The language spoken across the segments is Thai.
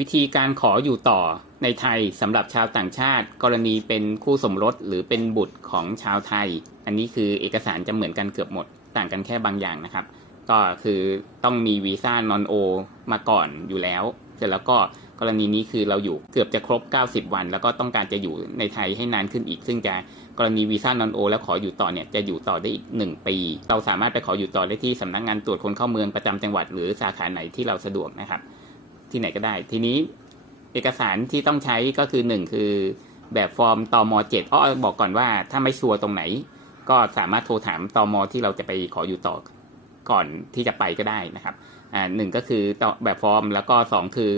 วิธีการขออยู่ต่อในไทยสำหรับชาวต่างชาติ กรณีเป็นคู่สมรสหรือเป็นบุตรของชาวไทย อันนี้คือเอกสารจะเหมือนกันเกือบหมด ต่างกันแค่บางอย่างนะครับ ก็คือต้องมีวีซ่านอนโอมาก่อนอยู่แล้ว เสร็จแล้วก็กรณีนี้คือเราอยู่เกือบจะครบ 90 วัน แล้วก็ต้องการจะอยู่ในไทยให้นานขึ้นอีก ซึ่งจะกรณีวีซ่านอนโอ แล้วขออยู่ต่อเนี่ยจะอยู่ต่อได้อีก 1 ปี เราสามารถไปขออยู่ต่อได้ที่สำนักงานตรวจคนเข้าเมืองประจำจังหวัด หรือสาขาไหนที่เราสะดวกนะครับ ที่ไหนก็ได้ ทีนี้เอกสารที่ต้องใช้ก็คือ1คือแบบฟอร์มตอม7อ้อบอกก่อนว่าถ้าไม่ชัวร์ตรงไหน ก็สามารถโทรถามตอมที่เราจะไปขออยู่ต่อก่อนที่จะไปก็ได้นะครับอ่าหนึ่งก็คือต่อแบบฟอร์มแล้วก็สองคือ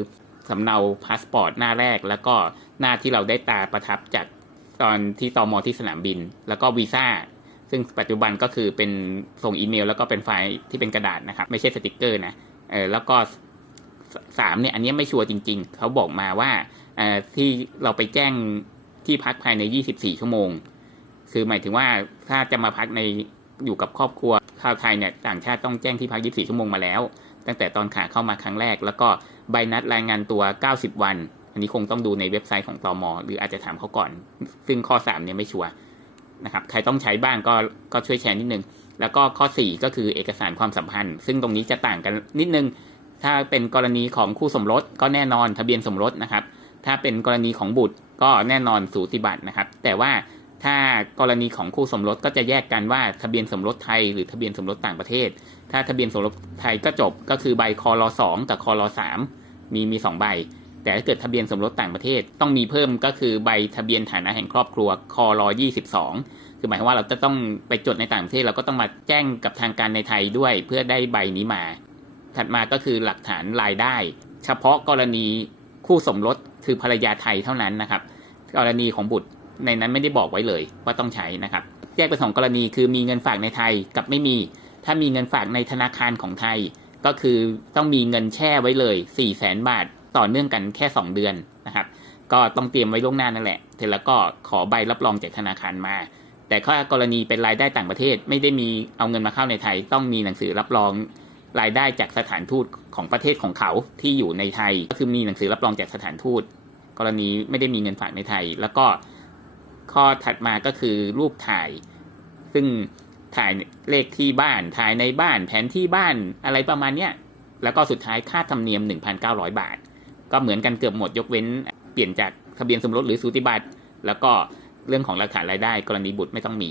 สำเนาพาสปอร์ตหน้าแรก แล้วก็หน้าที่เราได้ตาประทับจากตอนที่ตอมอที่สนามบิน แล้วก็วีซ่าซึ่งปัจจุบันก็คือเป็นส่งอีเมล แล้วก็เป็นไฟล์ที่เป็นกระดาษนะครับ ไม่ใช่สติกเกอร์นะเออแล้วก็ สามเนี่ยอันนี้ไม่ชัวร์จริง ๆ เขาบอกมาว่าที่เราไปแจ้งที่พักภายใน 24 ชั่วโมง คือหมายถึงว่าถ้าจะมาพักในอยู่กับครอบครัวชาวไทยเนี่ยต่างชาติต้องแจ้งที่พัก 24 ชั่วโมงมาแล้ว ตั้งแต่ตอนขาเข้ามาครั้งแรก แล้วก็ใบนัดรายงานตัว 90 วัน อันนี้คงต้องดูในเว็บไซต์ของตอมหรืออาจจะถามเขาก่อน ซึ่งข้อ 3 เนี่ยไม่ชัวร์นะครับใครต้องใช้บ้างก็ก็ช่วยแชร์นิดนึง แล้วก็ข้อ 4 ก็คือเอกสารความสัมพันธ์ ซึ่งตรงนี้จะต่างกันนิดนึง ถ้าเป็นกรณีของคู่สมรสก็แน่นอนทะเบียนสมรสนะครับ ถ้าเป็นกรณีของบุตรก็แน่นอนสูติบัตรนะครับ แต่ว่าถ้ากรณีของคู่สมรสก็จะแยกกันว่าทะเบียนสมรสไทยหรือทะเบียนสมรสต่างประเทศ ถ้าทะเบียนสมรสไทยก็จบก็คือใบคอรสองกับคอรสามมีมีสองใบ แต่ถ้าเกิดทะเบียนสมรสต่างประเทศ ต้องมีเพิ่มก็คือใบทะเบียนฐานะแห่งครอบครัวคอรยี่สิบสองคือหมายว่าเราจะต้องไปจดในต่างประเทศเราก็ต้องมาแจ้งกับทางการในไทยด้วย เพื่อได้ใบนี้มา ถัดมาก็คือหลักฐานรายได้ เฉพาะกรณีคู่สมรสคือภรรยาไทยเท่านั้นนะครับ กรณีของบุตรในนั้นไม่ได้บอกไว้เลยว่าต้องใช้นะครับ แยกเป็นสองกรณีคือมีเงินฝากในไทยกับไม่มี ถ้ามีเงินฝากในธนาคารของไทย ก็คือต้องมีเงินแช่ไว้เลย4ี่แสนบาทต่อเนื่องกันแค่ 2 เดือนนะครับ ก็ต้องเตรียมไว้ล่วงหน้านั่นแหละเสร็จแล้วก็ขอใบรับรองจากธนาคารมา แต่ถ้ากรณีเป็นรายได้ต่างประเทศไม่ได้มีเอาเงินมาเข้าในไทย ต้องมีหนังสือรับรอง รายได้จากสถานทูตของประเทศของเขาที่อยู่ในไทย ก็คือมีหนังสือรับรองจากสถานทูต กรณีไม่ได้มีเงินฝากในไทย แล้วก็ข้อถัดมาก็คือรูปถ่าย ซึ่งถ่ายเลขที่บ้านถ่ายในบ้านแผนที่บ้านอะไรประมาณเนี้ยแล้วก็สุดท้ายค่าธรรมเนียม 1,900 บาท ก็เหมือนกันเกือบหมดยกเว้น เปลี่ยนจากทะเบียนสมรสหรือสูติบัตรแล้วก็เรื่องของหลักฐานรายได้ กรณีบุตรไม่ต้องมี